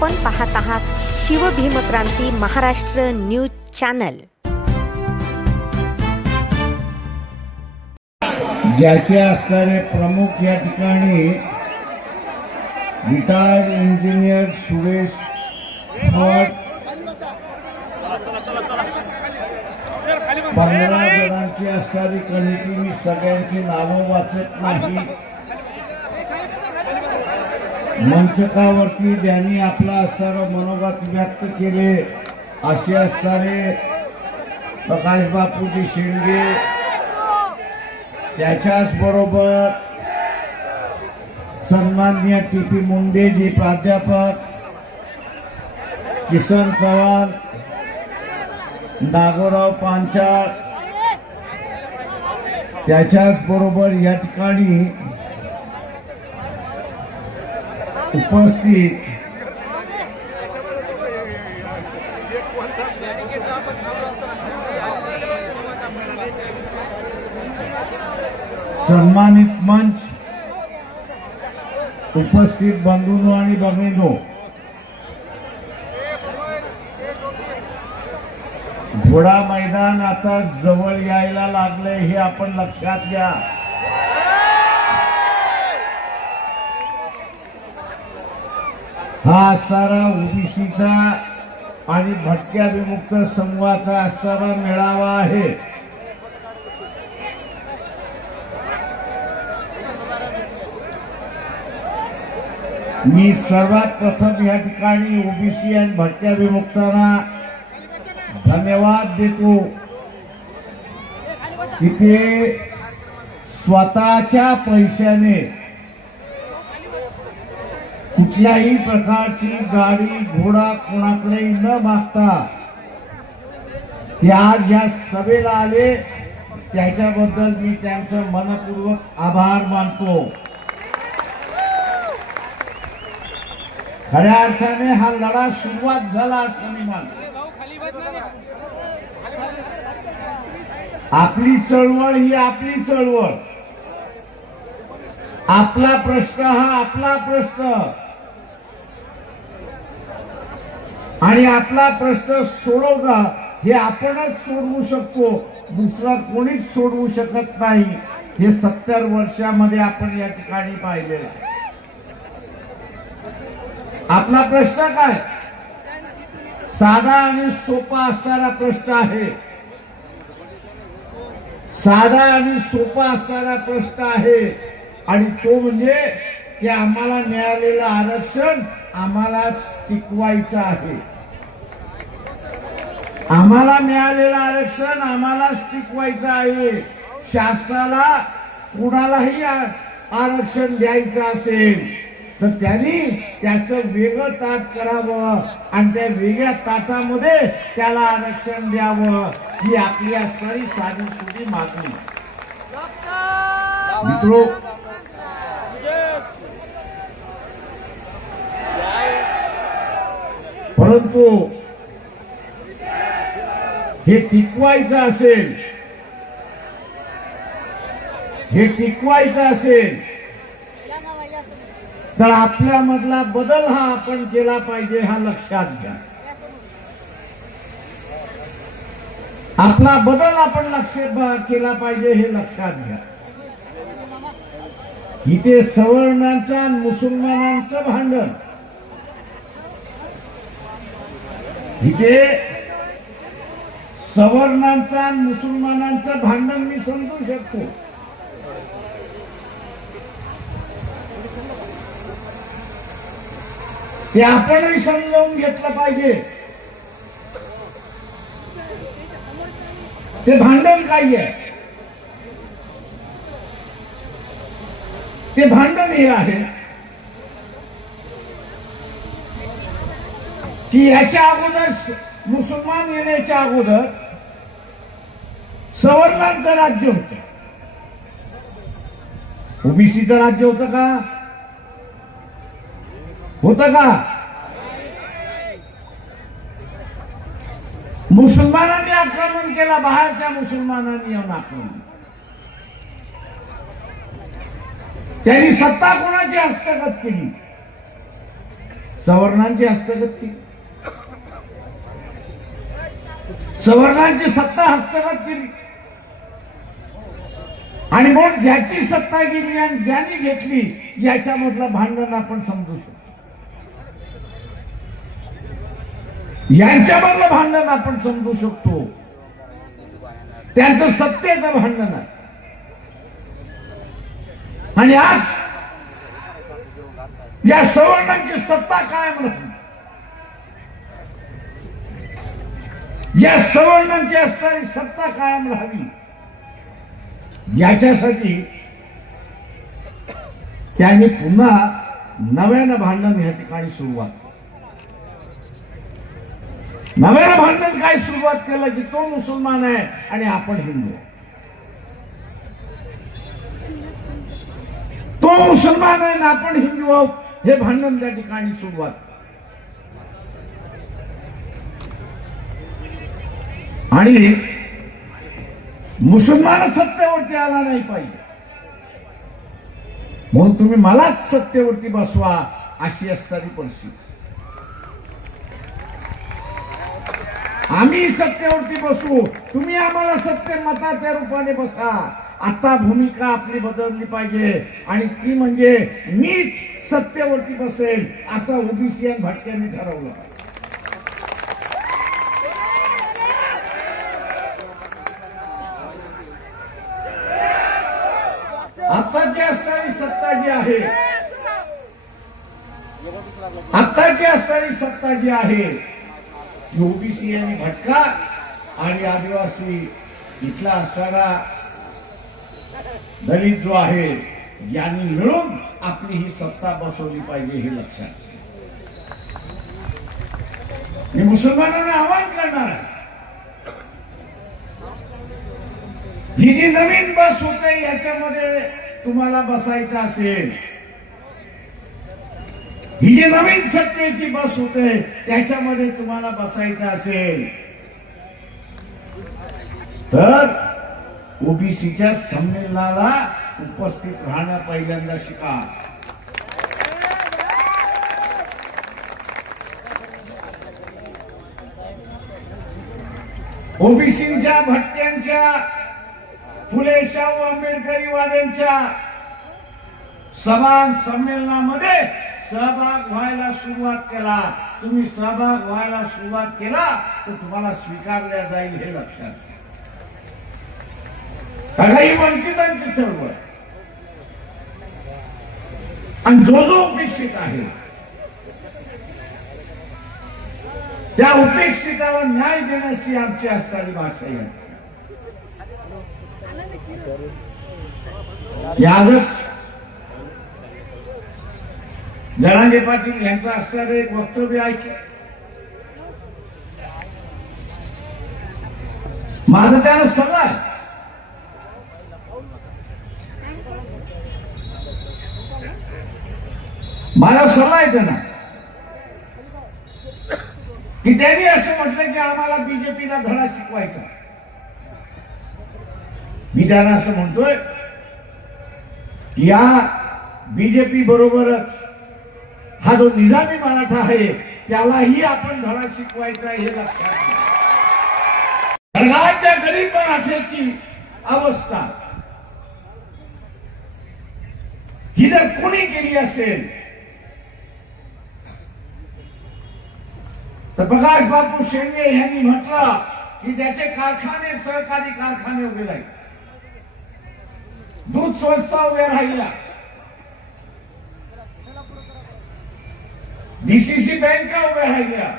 आपण पाहत आहात शिवभीमक्रांती महाराष्ट्र न्यूज चॅनल। ज्याचे असणारे प्रमुख या ठिकाणी रिटायर्ड इंजिनियर सुरेश भट 15 जणांची असणारी कमिटी, मी सगळ्यांची नावं वाचत नाही। मंचकावरती ज्यांनी आपला असणारा मनोगत व्यक्त केले असे असणारे प्रकाश बापूजी शेंडगे, त्याच्याच बरोबर सन्माननीय टीपी मुंडेजी प्राध्यापक, किसन चव्हाण, नागोराव पांचाळ, त्याच्याच बरोबर या ठिकाणी उपस्थित सन्मानित मंच, उपस्थित बंधूंनो आणि भगिनींनो, घोडा मैदान आता जवळ यायला लागले हे आपण लक्षात घ्या। हा सारा ओबीसीचा आणि भटक्या विमुक्त समूहाचा असणारा मेळावा आहे। मी सर्वात प्रथम या ठिकाणी ओबीसी आणि भटक्या विमुक्तांना धन्यवाद देतो की ते स्वतःच्या पैशाने कुठल्याही प्रकारची गाडी घोडा कोणाकडे न मागता ते आज या सभेला आले, त्याच्याबद्दल मी त्यांचं मनपूर्वक आभार मानतो। खऱ्या अर्थाने हा लढा सुरुवात झाला असं मी मानतो। आपली चळवळ ही आपली चळवळ, आपला प्रश्न हा आपला प्रश्न, आणि आपला प्रश्न सोडवणं हे आपणच सोडवू शकतो, दुसरा कोणीच सोडवू शकत नाही। हे 70 वर्षामध्ये आपण या ठिकाणी पाहिलेलं आहे। आपला प्रश्न काय? साधा आणि सोपा असणारा प्रश्न आहे, साधा आणि सोपा असणारा प्रश्न आहे, आणि तो म्हणजे की आम्हाला मिळालेलं आरक्षण आम्हाला टिकवायचं आहे। आम्हाला मिळालेलं आरक्षण आम्हाला टिकवायचं आहे। शासनाला कुणालाही आरक्षण द्यायचं असेल तर त्यांनी त्याचं वेगळं ताट करावं आणि त्या वेगळ्या ताटामध्ये त्याला आरक्षण द्यावं, ही आपली असणारी साधी सुधी मागणी। मित्रो, परंतु हे टिकवायचं असेल, हे टिकवायचं असेल तर आपल्यामधला बदल हा आपण केला पाहिजे, हा लक्षात घ्या। आपला बदल आपण केला पाहिजे हे लक्षात घ्या। इथे सवर्णांचं आणि मुसलमानांचं भांडण, इथे सवर्णांचं आणि मुसलमानांचं भांडण मी समजू शकतो, ते आपणही समजावून घेतलं पाहिजे। ते भांडण काय आहे? ते भांडण हे आहे की याच्या अगोदर, मुसलमान येण्याच्या अगोदर सवर्णांचं राज्य होतं, ओबीसीचं राज्य होतं का? होतं का? मुसलमानांनी आक्रमण केला, बाहेरच्या मुसलमानांनी येऊन आक्रमण, त्यांनी सत्ता कोणाची हस्तगत केली? सवर्णांची हस्तगत केली, सवर्णांची सत्ता हस्तगत केली आणि मग ज्याची सत्ता गेली आणि ज्यांनी घेतली याच्यामधलं भांडण आपण समजू शकतो. यांच्यामधलं भांडण आपण समजू शकतो. त्यांचं सत्तेचं भांडण आहे. आणि आज या सवर्णांची सत्ता कायम राहील, या सवर्णांची असणारी सत्ता कायम राहावी याच्यासाठी त्यांनी पुन्हा नव्यानं भांडण या ठिकाणी सुरुवात, नव्यानं भांडण काय सुरुवात केलं की तो मुसलमान आहे आणि आपण हिंदू, तो मुसलमान आहे आणि आपण हिंदू आहोत, हे भांडण त्या ठिकाणी सुरुवात. आणि मुसलमान सत्तेवरती आला नाही पाहिजे म्हणून तुम्ही मलाच सत्तेवरती बसवा अशी असणारी परिस्थिती. आम्ही सत्तेवरती बसू, तुम्ही आम्हाला सत्ते मताच्या रूपाने बसा. आता भूमिका आपली बदलली पाहिजे आणि ती म्हणजे मीच सत्तेवरती बसेल असं ओबीसी आणि भटक्यांनी ठरवलं. आताची असणारी सत्ता जी आहे, आताची असणारी सत्ता जी आहे ओबीसी आणि भटका आणि आदिवासी इथला असणारा दलित जो आहे यांनी मिळून आपली ही सत्ता बसवली पाहिजे हे लक्षात. मी मुसलमानांना आवाहन करणार आहे, ही जी नवीन बस होते याच्यामध्ये तुम्हाला बसायचं असेल, ही जी नवीन सत्तेची बस होते त्याच्यामध्ये तुम्हाला बसायचं असेल तर ओबीसीच्या संमेलनाला उपस्थित राहणं पहिल्यांदा शिका. ओबीसीच्या भटक्यांच्या फुले शाहू आंबेडकरीवाद्यांच्या सभा संमेलनामध्ये सहभाग व्हायला सुरुवात केला. तुम्ही सहभाग व्हायला सुरुवात केला तर तुम्हाला स्वीकारल्या जाईल हे लक्षात घ्या. कारण ही वंचितांची चळवळ आणि जो जो उपेक्षित आहे त्या उपेक्षिताला न्याय देण्याची आमची असणारी भाषा आहे. आजच जरांगे पाटील यांचं असणारं एक वक्तव्य ऐकलं, माझं त्याला सल्ला आहे. माझा सल्ला आहे त्यांना की त्यांनी असं म्हटलं की आम्हाला बीजेपीला धडा शिकवायचा. मी त्यांना असं म्हणतोय या बीजेपी बरोबरच हा जो निजामी मराठा आहे त्यालाही आपण धडा शिकवायचा हे लक्षात घ्या. राज्याच्या गरीब मराठ्याची अवस्था ही जर कोणी केली असेल तर प्रकाश बापू शेंडगे यांनी म्हटलं की ज्याचे कारखाने सहकारी कारखाने उभे राहिले, दूध संस्था उभ्या राहिल्या, डीसीसी बँका उभ्या राहिल्या,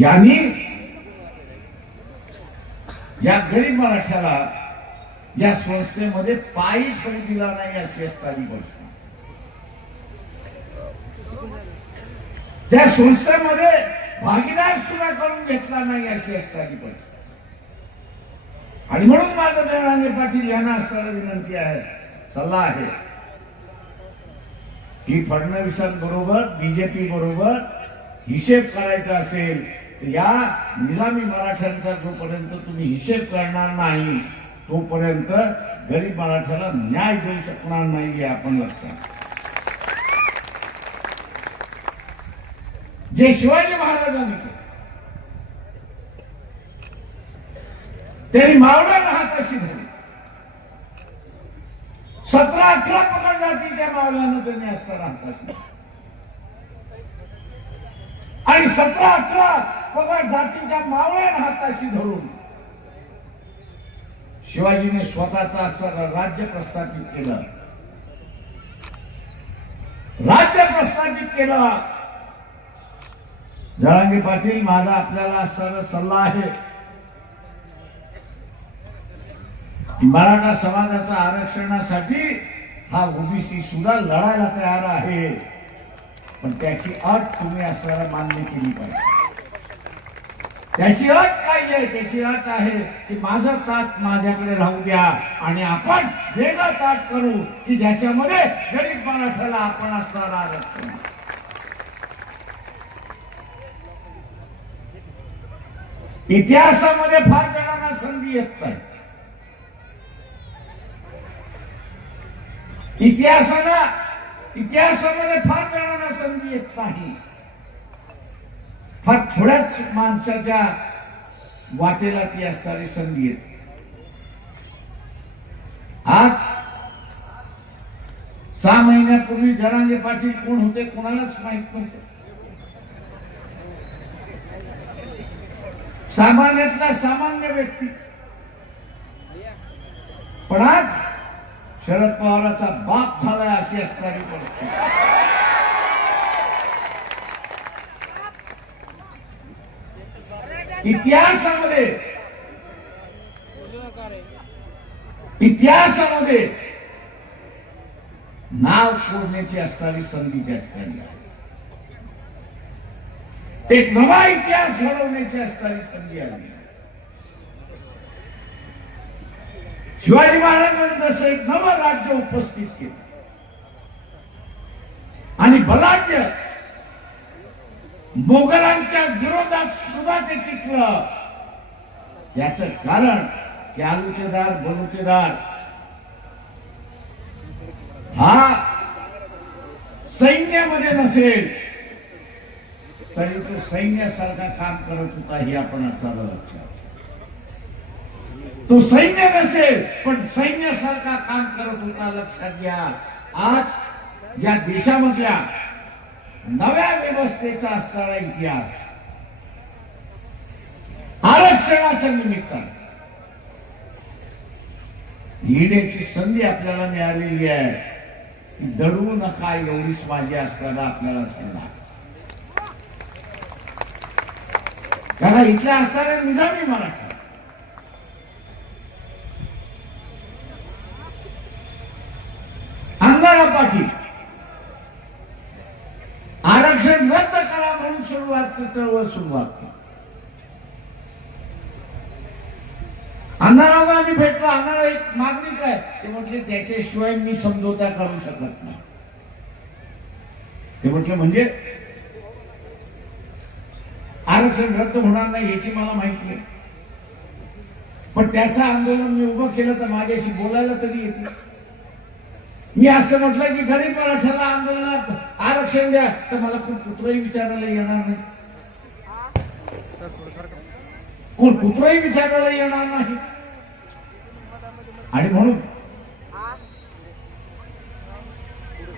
यांनी या गरीब मराठ्याला या संस्थेमध्ये पायी ठेवू दिला नाही अशी असणारी गोष्ट. त्या संस्थेमध्ये भागीदार सुद्धा करून घेतला नाही अशी असणारी गोष्ट. आणि म्हणून माझं जरांगे पाटील यांना असणारी विनंती आहे, सल्ला आहे की फडणवीसांबरोबर बीजेपी बरोबर हिशेब करायचा असेल तर या निजामी मराठ्यांचा जोपर्यंत तुम्ही हिशेब करणार नाही तोपर्यंत गरीब मराठ्याला न्याय देऊ शकणार नाही हे आपण लक्षात. जे शिवाजी महाराजांनी केलं, त्यांनी मावळ्यांना हाताशी धरले. 17-18 पगड जातीच्या मावळ्यांना त्यांनी असताना हाताशी आणि 17-18 पगड जातीच्या मावळ्यांना हाताशी धरून शिवाजीने स्वतःचा असताना राज्य प्रस्थापित केलं. राज्य प्रस्थापित केलं. जरांगे पाटील, माझा आपल्याला असणारा सल्ला आहे की मराठा समाजाचा आरक्षणासाठी हा ओबीसी सुद्धा लढायला तयार आहे, पण त्याची अट तुम्ही असणारा मान्य केली पाहिजे. त्याची अट काय आहे? त्याची अट आहे की माझं ताट माझ्याकडे राहू द्या आणि आपण वेगळं ताट करू की ज्याच्यामध्ये गरीब मराठ्याला आपण असणारा आरक्षण. इतिहासामध्ये फार जणांना संधी येत नाही. इतिहासामध्ये फार जणांना संधी येत नाही. फार थोड्याच माणसाच्या वाटेला ती असणारी संधी येते. आज 6 महिन्यापूर्वी जरांगे पाटील कोण होते कोणालाच माहित नव्हते. सामान्यातला सामान्य व्यक्ती. पण आज शरद पवारांचा बाप झालाय अशी असणारी परिस्थिती. इतिहासामध्ये नाव कोरण्याची असणारी संधी त्या ठिकाणी आहे. एक नवा इतिहास घडवण्याची असणारी संधी आली. शिवाजी महाराजांनी जसं एक नवं राज्य उपस्थित केलं आणि बलाढ्य मोगलांच्या विरोधात सुद्धा ते टिकलं. याचं कारण की आलुतेदार बलुतेदार हा सैन्यामध्ये नसेल तरी तो सैन्यासारखा काम करत होता हे आपण असायला लक्षात. तो सैन्य नसेल पण सैन्यासारखा काम करत होता लक्षात घ्या. आज या देशामधल्या नव्या व्यवस्थेचा असणारा इतिहास आरक्षणाच्या निमित्ताने लिहिण्याची संधी आपल्याला मिळालेली आहे. दडवू नका एवढीच माझी असताना आपल्याला सांगा. कारण इथल्या असणाऱ्या निजामी मराठा अंगारा पाटील आरक्षण रद्द करा म्हणून चळवळ सुरुवात केली. अण्णाराव आम्ही भेटलो. अण्णाराव एक मागणी काय ते म्हटले त्याच्याशिवाय मी समझोता करू शकत नाही. ते म्हटलं म्हणजे आरक्षण रद्द होणार नाही याची मला माहिती आहे, पण त्याचं आंदोलन मी उभं केलं तर माझ्याशी बोलायला तरी येते. मी असं म्हटलं की गरीब मराठ्याला आंदोलनात आरक्षण द्या तर मला कोण कुत्रही विचारायला येणार नाही. कोण कुत्रही विचारायला येणार नाही. आणि म्हणून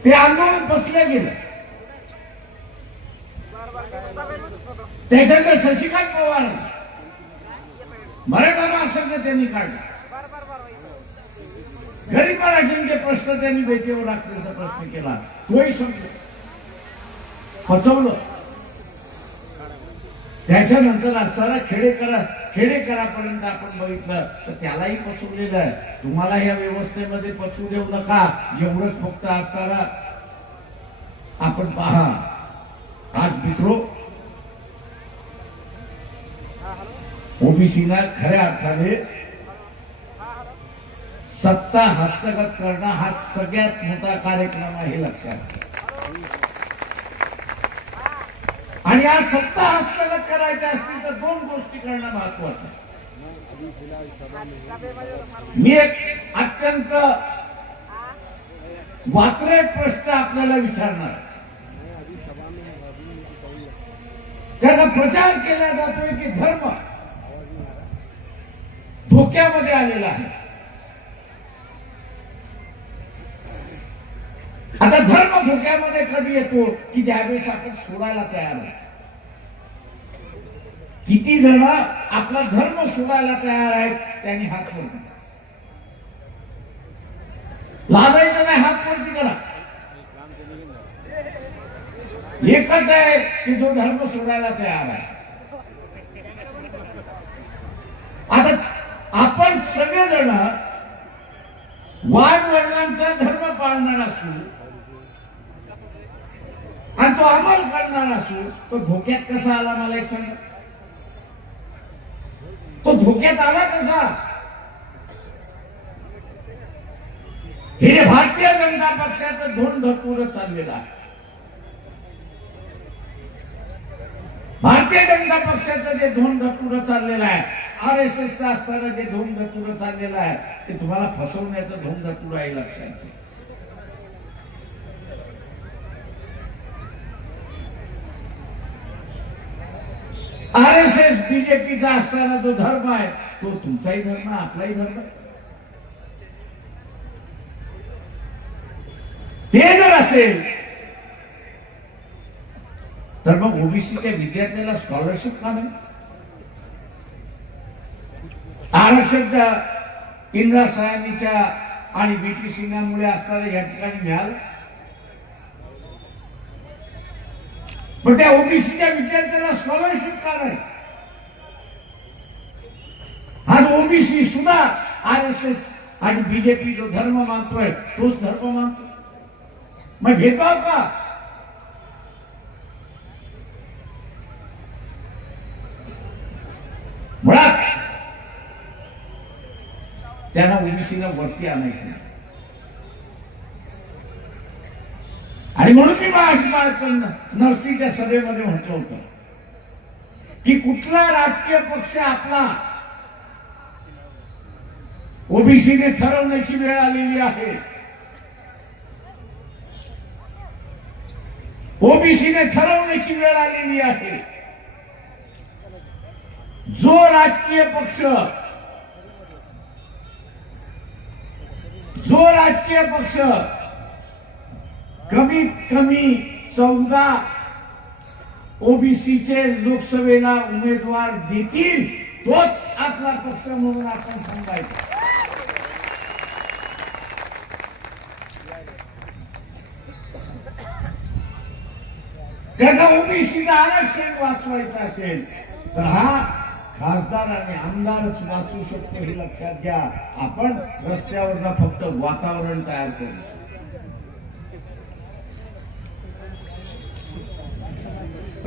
ते आंदोलन बसलं गेलं. त्याच्यानंतर शशिकांत पवार मराठा महासंघ त्यांनी काढला. गरीब मराठ्यांचे प्रश्न त्यांनी बेटीवर राखण्याचा प्रश्न केला. तोही समजलं पचवलं. त्याच्यानंतर असताना खेडेकरापर्यंत आपण बघितलं तर त्यालाही पचवलेलं आहे. तुम्हाला या व्यवस्थेमध्ये पचवू देऊ नका एवढंच फक्त असताना आपण पहा. आज मित्रो ओबीसीला खऱ्या अर्थाने सत्ता हस्तगत करणं हा सगळ्यात मोठा कार्यक्रम आहे लक्षात. आणि आज सत्ता हस्तगत करायच्या असतील तर 2 गोष्टी करणं महत्वाचं. मी एक अत्यंत वात्रट प्रश्न आपल्याला विचारणार. त्याचा प्रचार केला जातोय की धर्म धोक्यामध्ये आलेला आहे. आता धर्म धोक्यामध्ये कधी येतो की ज्यावेळेस आपण सोडायला तयार आहे. किती जण आपला धर्म सोडायला तयार आहेत त्यांनी हात वरती लाजायचं नाही, हात वरती करा. एकच आहे की जो धर्म सोडायला तयार आहे. आता आपण सगळेजण वाघ वडिलांचा धर्म पाळणार असू आणि तो अंमल करणार असू, तो धोक्यात कसा आला मला एक सांगा. तो धोक्यात आला कसा? हे भारतीय जनता पक्षाचं धोंड धतूर चाललेलं आहे. भारतीय जनता पक्षाचं जे धोंड धतूर चाललेलं आहे, RSS असताना जे धोंड धतूर चाललेलं आहे, ते तुम्हाला फसवण्याचं धोंड धतूर आहे, लक्षात घ्या. RSS बीजेपीचा असताना जो धर्म आहे तो तुमचाही धर्म, आपलाही धर्म. ते जर असेल तर मग ओबीसीच्या विद्यार्थ्याला स्कॉलरशिप का नाही? आरक्षण इंदिरा सयानीच्या आणि BP सिन्हामुळे असणाऱ्या या ठिकाणी मिळालं, पण त्या ओबीसीच्या विद्यार्थ्याला स्कॉलरशिप का नाही? आज ओबीसी सुद्धा RSS आणि बीजेपी जो धर्म मानतोय तोच धर्म मानतो. मग भेदभाव का? मुळात त्यांना ओबीसीला वरती आणायचं. आणि म्हणून मी नरसीच्या सभेमध्ये म्हटलं होतं की कुठला राजकीय पक्ष आपला ओबीसीने ठरवण्याची वेळ आलेली आहे. ओबीसीने ठरवण्याची वेळ आलेली आहे. जो राजकीय पक्ष कमीत कमी 14 ओबीसीचे लोकसभेला उमेदवार देतील तोच आपला पक्ष म्हणून आपण सांगायचं. त्याचा ओबीसीचं आरक्षण वाचवायचं असेल तर हा खासदार आणि आमदारच वाचू शकतो, हे लक्षात घ्या. आपण रस्त्यावरनं फक्त वातावरण तयार करू शकतो.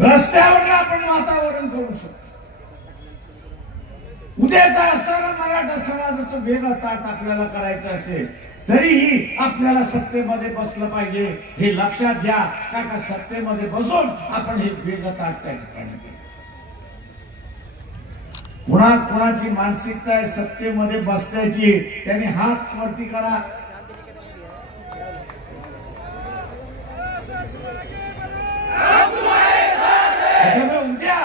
रस्त्यावर आपण वातावरण करू शकतो. उद्याचा असताना मराठा समाजाचं वेगळं ताट आपल्याला करायचं असेल तरीही आपल्याला सत्तेमध्ये बसलं पाहिजे, हे लक्षात घ्या. का सत्तेमध्ये बसून आपण हे वेगळं ताट त्या ठिकाणी कोणाची मानसिकता आहे सत्तेमध्ये बसण्याची, त्यांनी हात वरती करा. उद्या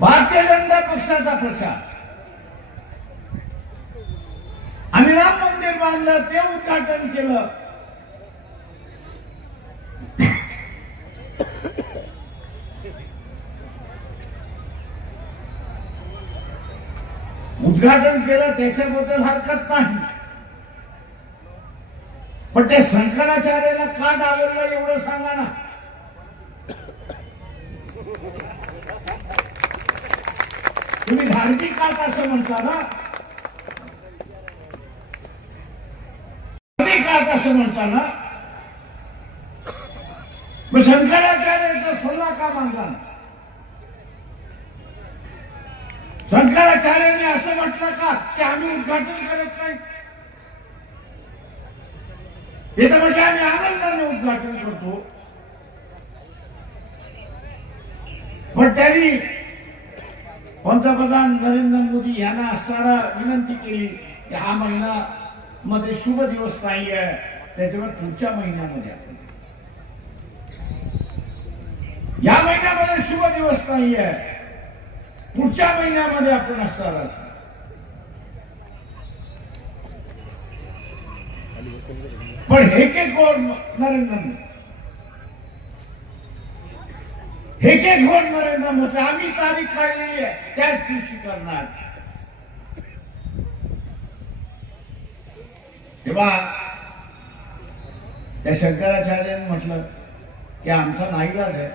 भारतीय जनता पक्षाचा प्रचार, आम्ही राम मंदिर बांधलं, ते उद्घाटन केलं. उद्घाटन केलं त्याच्याबद्दल हरकत नाही, पण त्या शंकराचार्याला का डावललं एवढं सांगा ना. तुम्ही धार्मिक आहात असं म्हणता ना, असं म्हणता ना, मग शंकराचार्याचा सल्ला का मानला? शंकराचार्याने असं म्हटलं का की आम्ही उद्घाटन करत नाही? ते तर म्हणजे आम्ही आनंदाने उद्घाटन करतो. पण त्यांनी पंतप्रधान नरेंद्र मोदी यांना असताना विनंती केली की हा महिना मध्ये शुभ दिवस नाही आहे, त्याच्यामुळे पुढच्या महिन्यामध्ये आपण, या महिन्यामध्ये शुभ दिवस नाही आहे, पुढच्या महिन्यामध्ये आपण असणार आहोत. पण हे के कोण नरेंद्र मोदी, हे के कोण नरेंद्र मोदी, आम्ही तारीख काढलेली आहे त्याच दिवशी करणार. तेव्हा त्या शंकराचार्यांनी म्हटलं की आमचा नाईलाज आहे,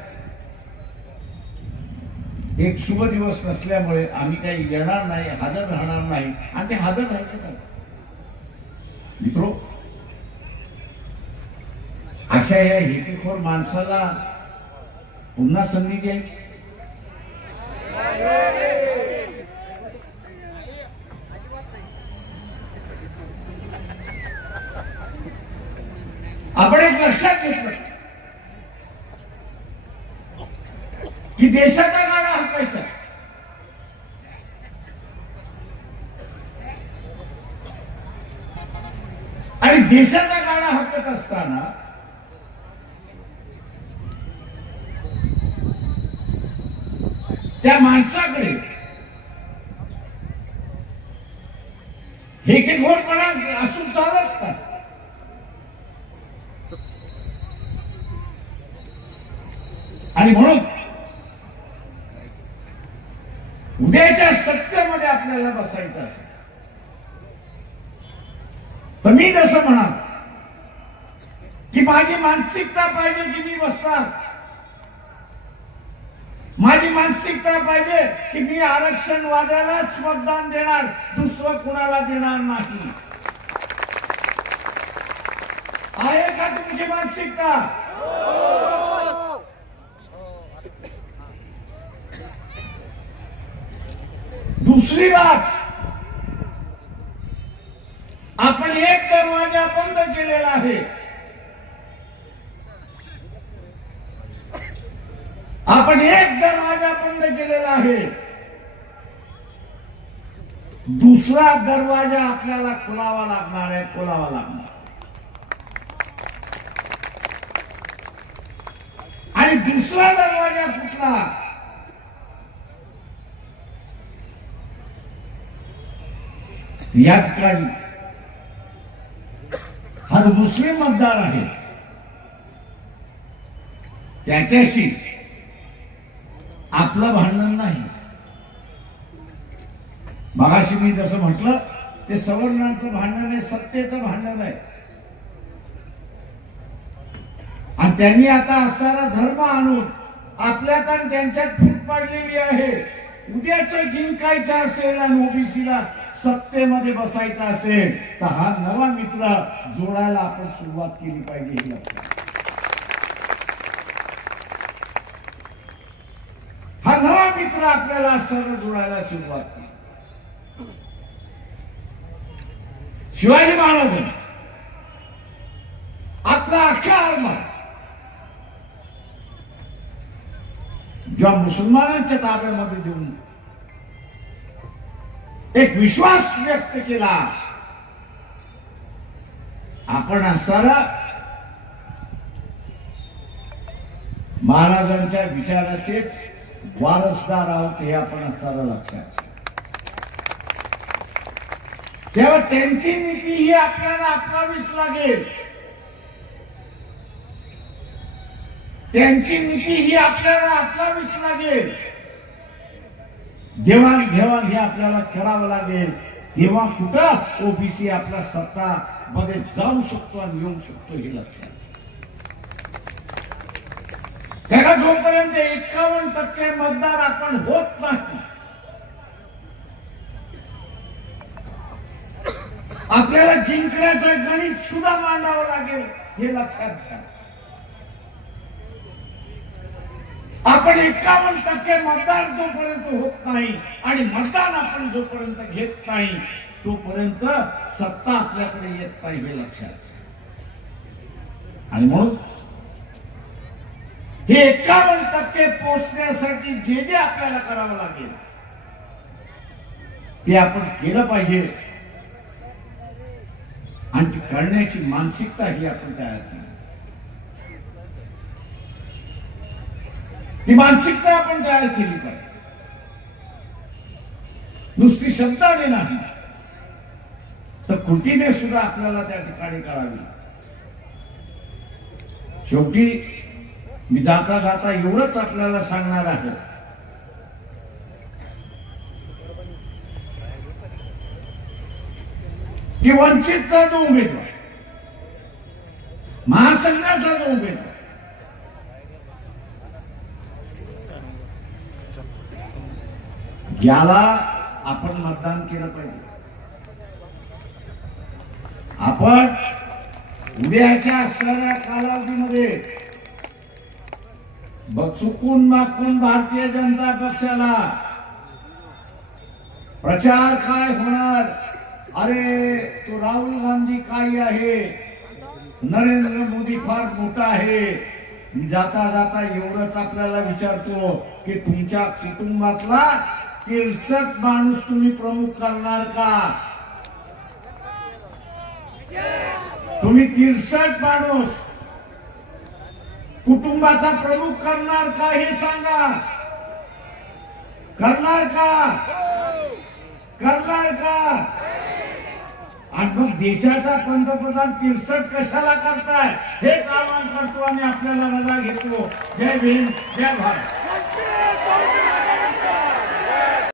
एक शुभ दिवस नसल्यामुळे आम्ही काही येणार नाही, हजर राहणार नाही, आणि ते हजर राहिले नाही. मित्रो, अशा या हेकेखोर माणसाला पुन्हा संधी द्यायची. आपण एक लक्षात घेतलं की देशाचा गाडा हकायचा, आणि देशाचा गाडा हकत असताना त्या माणसाकडे हेकेखोरपणा असून चालत का? आणि म्हणून उद्याच्या सत्तेमध्ये आपल्याला बसायचं असेल तर मी जसं म्हणाल की माझी मानसिकता पाहिजे की मी बसणार, माझी मानसिकता पाहिजे की मी आरक्षणवाद्यालाच मतदान देणार, दुसरं कुणाला देणार नाही. आहे का तुमची मानसिकता? दुसरी बात, आपण एक दरवाजा बंद केलेला आहे. आपण एक दरवाजा बंद केलेला आहे, दुसरा दरवाजा आपल्याला खोलावा लागणार आहे, खोलावा लागणार. आणि दुसरा दरवाजा फुटला या ठिकाणी हा जो मुस्लिम मतदार आहे त्याच्याशी आपलं भांडण नाही. मगाशी मी जसं म्हटलं ते सवर्णांचं भांडण आहे, सत्तेचं भांडण आहे. आणि त्यांनी आता असणारा धर्म आणून आपल्यात आणि त्यांच्यात फूट पाडलेली आहे. उद्याचं जिंकायचं असेल आणि ओबीसीला सत्तेमध्ये बसायचं असेल तर हा नवा मित्र जोडायला आपण सुरुवात केली पाहिजे. हे लक्षात, हा नवा मित्र आपल्याला सर्व जोडायला सुरुवात केली. शिवाजी महाराजांनी आपला अख्खा आरमार जेव्हा मुसलमानांच्या ताब्यामध्ये देऊन एक विश्वास व्यक्त केला, आपण असणारा महाराजांच्या विचाराचेच वारसदार आहोत हे आपण असणारा लक्षात. तेव्हा त्यांची नीती ही आपल्याला अपनावीच लागेल, त्यांची नीती ही आपल्याला अपनावीच लागेल. देवाणघेवाण हे आपल्याला करावं लागेल. तेव्हा कुठं ओबीसी आपल्या सत्ता मध्ये जाऊ शकतो आणि येऊ शकतो हे लक्षात. त्याला जोपर्यंत 51% मतदार आपण होत नाही, आपल्याला जिंकण्याचं गणित सुद्धा मांडावं लागेल हे लक्षात घ्या. आपण 51% मतदान जोपर्यंत होत नाही आणि मतदान आपण जोपर्यंत घेत नाही तोपर्यंत सत्ता आपल्याकडे येत नाही हे लक्षात. आणि म्हणून हे 51% पोहोचण्यासाठी जे जे आपल्याला करावं लागेल ते आपण केलं पाहिजे आणि ती करण्याची मानसिकता ही आपण तयार केली. ती मानसिकता आपण तयार केली पाहिजे. नुसती शब्दाने नाही तर कृतीने सुद्धा आपल्याला त्या ठिकाणी करावी. शेवटी मी जाता जाता एवढंच आपल्याला सांगणार आहे की वंचितचा जो उमेदवार, महासंघाचा जो उमेदवार याला आपण मतदान केलं पाहिजे. आपण उद्याच्या असणाऱ्या कालावधीमध्ये चुकून मागून भारतीय जनता पक्षाला प्रचार काय होणार, अरे तो राहुल गांधी काय आहे, नरेंद्र मोदी फार मोठा आहे. जाता जाता एवढंच आपल्याला विचारतो की तुमच्या कुटुंबातला 63 माणूस तुम्ही प्रमुख करणार का? तुम्ही 63 माणूस कुटुंबाचा प्रमुख करणार का हे सांगा. करणार का? करणार का? आणि मग देशाचा पंतप्रधान 63 कशाला करताय हेच आवाहन करतो आणि आपल्याला रजा घेतो. जय भीम, जय भारत.